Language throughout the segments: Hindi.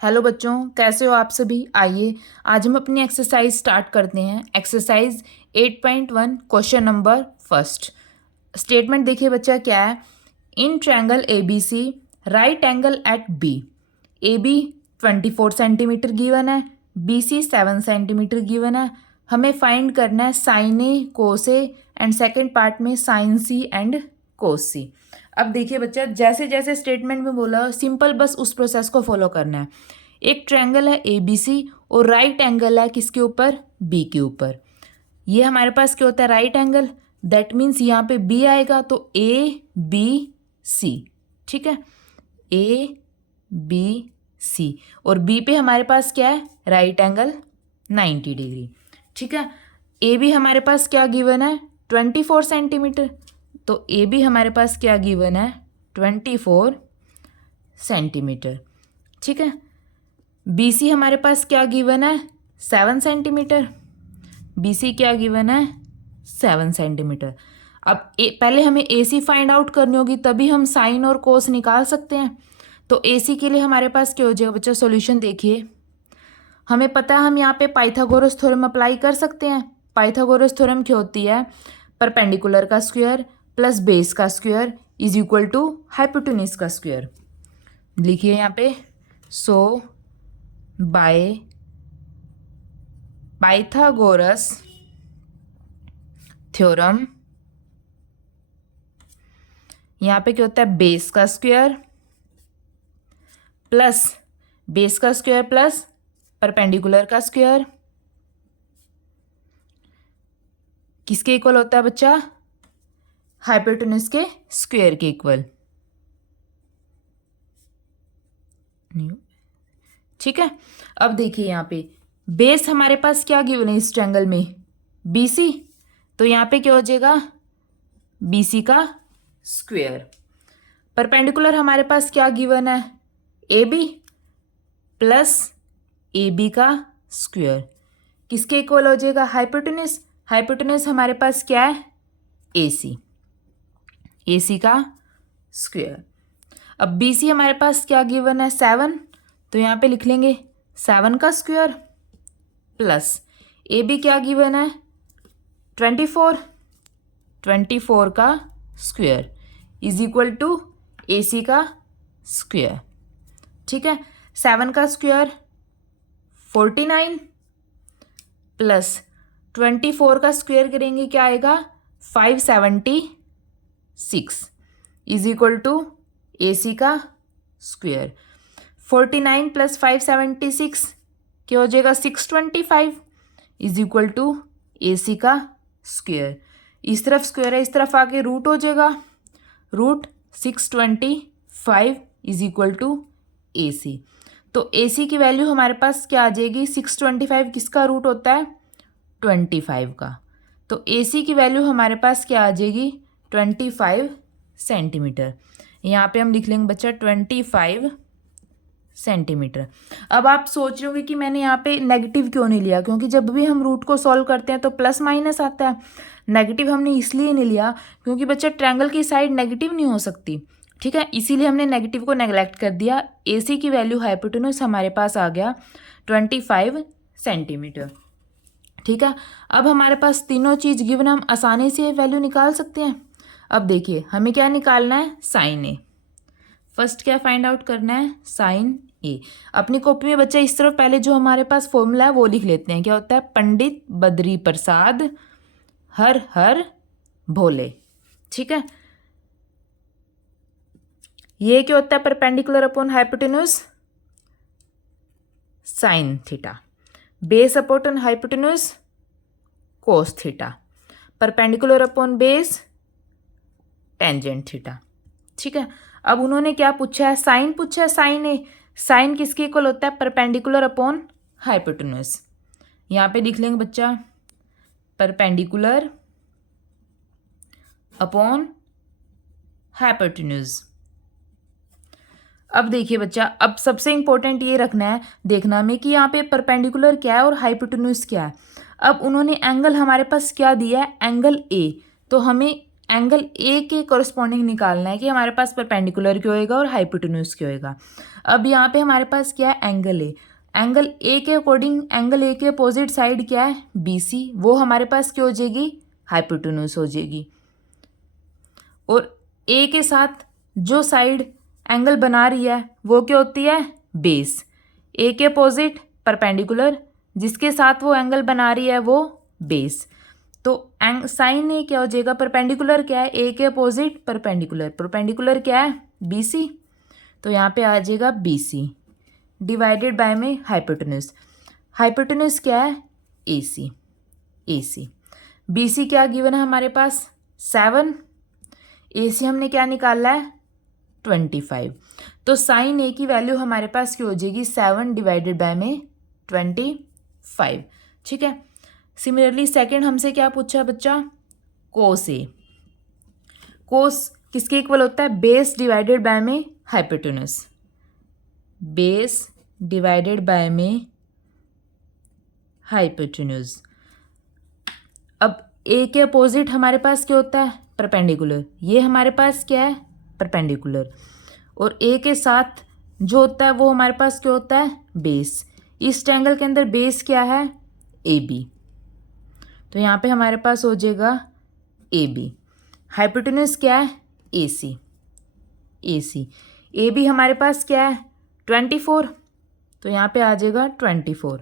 हेलो बच्चों, कैसे हो आप सभी। आइए आज हम अपनी एक्सरसाइज स्टार्ट करते हैं। Exercise 8.1 question number first. Statement देखिए बच्चा क्या है। In triangle A B C right angle at B, A B 24 centimetre given है, बी सी 7 सेंटीमीटर गिवन है। हमें फाइंड करना है sine A cos A and second part में sine C and cos C. अब देखिए बच्चा, जैसे जैसे स्टेटमेंट में बोला सिंपल बस उस प्रोसेस को फॉलो करना है। एक ट्रायंगल है ए बी सी और राइट एंगल है किसके ऊपर, बी के ऊपर। ये हमारे पास क्या होता है, राइट एंगल। दैट मीन्स यहाँ पे बी आएगा तो ए बी सी। ठीक है, ए बी सी और बी पे हमारे पास क्या है, राइट एंगल 90 डिग्री। ठीक है, ए बी हमारे पास क्या गिवन है, 24 सेंटीमीटर। तो ए बी हमारे पास क्या गिवन है, 24 सेंटीमीटर। ठीक है, बी सी हमारे पास क्या गिवन है, 7 सेंटीमीटर। बी सी क्या गिवन है, 7 सेंटीमीटर। अब पहले हमें ए सी फाइंड आउट करनी होगी, तभी हम साइन और कोस निकाल सकते हैं। तो ए सी के लिए हमारे पास क्या हो जाएगा बच्चा, सॉल्यूशन देखिए। हमें पता है हम यहाँ पे पाइथागोरस थ्योरम अप्लाई कर सकते हैं। पाइथागोरस थ्योरम क्या होती है, परपेंडिकुलर का स्क्वायर प्लस बेस का square is equal to hypotenuse का स्क्वायर। लिखिए यहाँ पे, सो बाय पाइथागोरस थ्योरम, यहाँ पे क्या होता है, बेस का स्क्वायर प्लस परपेंडिकुलर का स्क्वायर किसके इक्वल होता है बच्चा, हाइपोटेन्यूज के स्क्वायर के इक्वल। ठीक है, अब देखिए यहाँ पे बेस हमारे पास क्या गिवन है इस ट्रायंगल में, बी सी। तो यहाँ पे क्या हो जाएगा, बी सी का स्क्वायर। परपेंडिकुलर हमारे पास क्या गिवन है, A B plus A B का स्क्वायर किसके इक्वल हो जाएगा, हाइपोटेन्यूज। हाइपोटेन्यूज हमारे पास क्या है, ए सी का स्क्वायर। अब बी सी हमारे पास क्या गिवन है, 7। तो यहाँ पे लिख लेंगे 7 का स्क्वायर प्लस ए बी क्या गिवन है, 24 का स्क्वायर इज इक्वल टू ए सी का स्क्वायर। ठीक है, 7 का स्क्वायर 49 प्लस 24 का स्क्वायर करेंगे क्या आएगा, 576 इज इक्वल टू ए सी का स्क्वायर। 49 प्लस 576 क्या हो जाएगा, 625 इज इक्वल टू ए सी का स्क्वायर। इस तरफ स्क्वायर है, इस तरफ आके रूट हो जाएगा, रूट 625 इज इक्वल टू ए सी। तो ए सी की वैल्यू हमारे पास क्या आ जाएगी, 625 किसका रूट होता है, 25 का। तो ए सी की वैल्यू हमारे पास क्या आ जाएगी, 25 सेंटीमीटर। यहाँ पे हम लिख लेंगे बच्चा 25 सेंटीमीटर। अब आप सोच रहे होंगे कि मैंने यहाँ पे नेगेटिव क्यों नहीं लिया, क्योंकि जब भी हम रूट को सॉल्व करते हैं तो प्लस माइनस आता है। नेगेटिव हमने इसलिए नहीं लिया क्योंकि बच्चा ट्रायंगल की साइड नेगेटिव नहीं हो सकती। ठीक है, इसीलिए हमने नेगेटिव को नेगलेक्ट कर दिया। ए सी की वैल्यू हाइपोटेन्यूज हमारे पास आ गया 25 सेंटीमीटर। ठीक है, अब हमारे पास तीनों चीज़ गिवन, हम आसानी से वैल्यू निकाल सकते हैं। अब देखिए हमें क्या निकालना है, साइन ए। फर्स्ट क्या फाइंड आउट करना है, साइन ए। अपनी कॉपी में बच्चा इस तरफ पहले जो हमारे पास फॉर्मूला है वो लिख लेते हैं। क्या होता है, पंडित बद्री प्रसाद हर हर भोले। ठीक है, ये क्या होता है, perpendicular upon hypotenuse sine theta, base upon hypotenuse cos theta, perpendicular upon base tangent theta. ठीक है, अब उन्होंने क्या पूछा है, साइन पूछा है, साइन ए। साइन किसके इक्वल होता है, परपेंडिकुलर अपॉन हाइपोटेन्यूज। यहाँ पे लिख लेंगे बच्चा परपेंडिकुलर अपॉन हाइपोटेन्यूज। अब देखिए बच्चा, अब सबसे इंपॉर्टेंट ये रखना है देखना में कि यहाँ पे परपेंडिकुलर क्या है और हाइपोटेन्यूज क्या है। अब उन्होंने एंगल हमारे पास क्या दिया है, एंगल ए। तो हमें एंगल ए के कॉरस्पॉन्डिंग निकालना है कि हमारे पास परपेंडिकुलर क्या होएगा और हाइपोटेन्यूज क्या होएगा। अब यहाँ पे हमारे पास क्या है, एंगल ए। एंगल ए के अकॉर्डिंग एंगल ए के अपोजिट साइड क्या है, बी सी, वो हमारे पास क्या हो जाएगी, हाइपोटेन्यूज हो जाएगी। और ए के साथ जो साइड एंगल बना रही है वो क्या होती है, बेस। ए के अपोजिट परपेंडिकुलर, जिसके साथ वो एंगल बना रही है वो बेस। तो साइन ए क्या हो जाएगा, परपेंडिकुलर क्या है, ए के अपोजिट परपेंडिकुलर, परपेंडिकुलर क्या है, बी सी। तो यहाँ पे आ जाएगा बी सी डिवाइडेड बाय में हाइपोटेन्यूज। हाइपोटेन्यूज क्या है, ए सी। ए सी बी सी क्या गिवन है हमारे पास, 7। ए सी हमने क्या निकाला है, 25। तो साइन ए की वैल्यू हमारे पास क्या हो जाएगी, 7 डिवाइडेड बाय में 25। ठीक है। सिमिलरली सेकंड हमसे क्या पूछा बच्चा, कोस ए। कोस किसके इक्वल होता है, बेस डिवाइडेड बाय में हाइपोटेन्यूज। बेस डिवाइडेड बाय में हाइपोटेन्यूज। अब ए के अपोजिट हमारे पास क्या होता है, परपेंडिकुलर। ये हमारे पास क्या है, परपेंडिकुलर। और ए के साथ जो होता है वो हमारे पास क्या होता है, बेस। इस ट्रायंगल के अंदर बेस क्या है, ए बी। तो यहाँ पे हमारे पास हो जाएगा ए बी। हाइपोटेन्यूज क्या है, ए सी। ए सी ए बी हमारे पास क्या है, 24। तो यहाँ पे आ जाएगा 24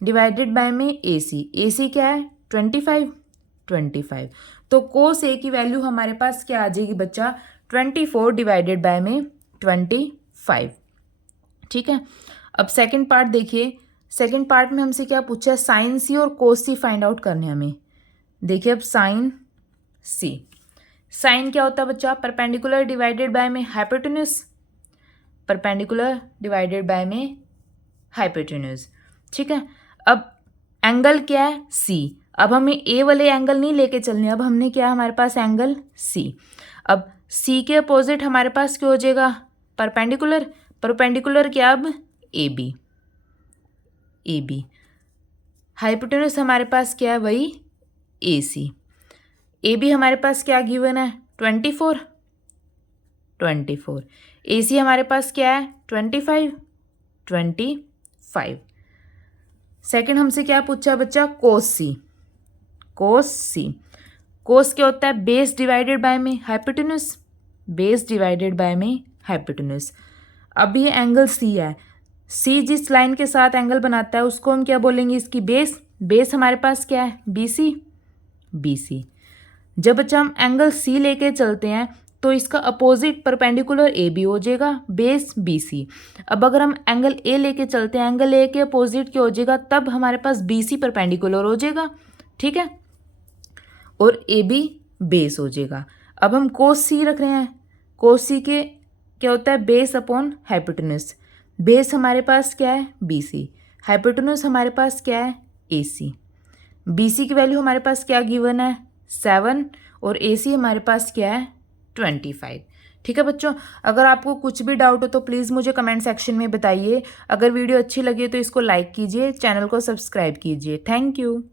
डिवाइडेड बाय में ए सी। ए सी क्या है, 25। तो कोस ए की वैल्यू हमारे पास क्या आ जाएगी बच्चा, 24 डिवाइडेड बाय में 25। ठीक है। अब सेकंड पार्ट देखिए। सेकंड पार्ट में हमसे क्या पूछा है, साइन सी और कोस सी फाइंड आउट करने हमें। देखिए अब साइन सी। साइन क्या होता है बच्चा, परपेंडिकुलर डिवाइडेड बाय में हाइपोटेन्यूज। परपेंडिकुलर डिवाइडेड बाय में हाइपोटेन्यूज। ठीक है। अब एंगल क्या है, सी। अब हमें ए वाले एंगल नहीं लेके चलने, अब हमने क्या, हमारे पास एंगल सी। अब सी के अपोजिट हमारे पास क्या हो जाएगा, परपेंडिकुलर। परपेंडिकुलर क्या, अब A B. A B hypotenuse हमारे पास क्या है, वही ए सी। ए बी हमारे पास क्या गिवन है, 24। ए सी हमारे पास क्या है, 25। सेकंड हमसे क्या पूछा बच्चा, कोस सी। कोस सी। कोस क्या होता है, बेस डिवाइडेड बाय में हाइपोटेन्यूज। बेस डिवाइडेड बाय में हाइपोटेन्यूज। अब ये एंगल सी है। सी जिस लाइन के साथ एंगल बनाता है उसको हम क्या बोलेंगे, इसकी बेस। बेस हमारे पास क्या है, बी सी। B C. जब बच्चा हम एंगल सी लेके चलते हैं तो इसका अपोजिट परपेंडिकुलर ए बी हो जाएगा, बेस बी सी। अब अगर हम एंगल ए लेके चलते हैं, एंगल ए के अपोजिट क्या हो जाएगा, तब हमारे पास बी सी परपेंडिकुलर हो जाएगा। ठीक है। और ए बी बेस हो जाएगा। अब हम कोस सी रख रहे हैं। कोस सी के क्या होता है, बेस अपॉन हाइपोटेन्यूज। बेस हमारे पास क्या है, बी सी। हाइपोटेन्यूज हमारे पास क्या है, ए सी। बी सी की वैल्यू हमारे पास क्या गिवन है, 7। और ए सी हमारे पास क्या है, 25। ठीक है बच्चों। अगर आपको कुछ भी डाउट हो तो प्लीज़ मुझे कमेंट सेक्शन में बताइए। अगर वीडियो अच्छी लगे तो इसको लाइक कीजिए, चैनल को सब्सक्राइब कीजिए। Thank you.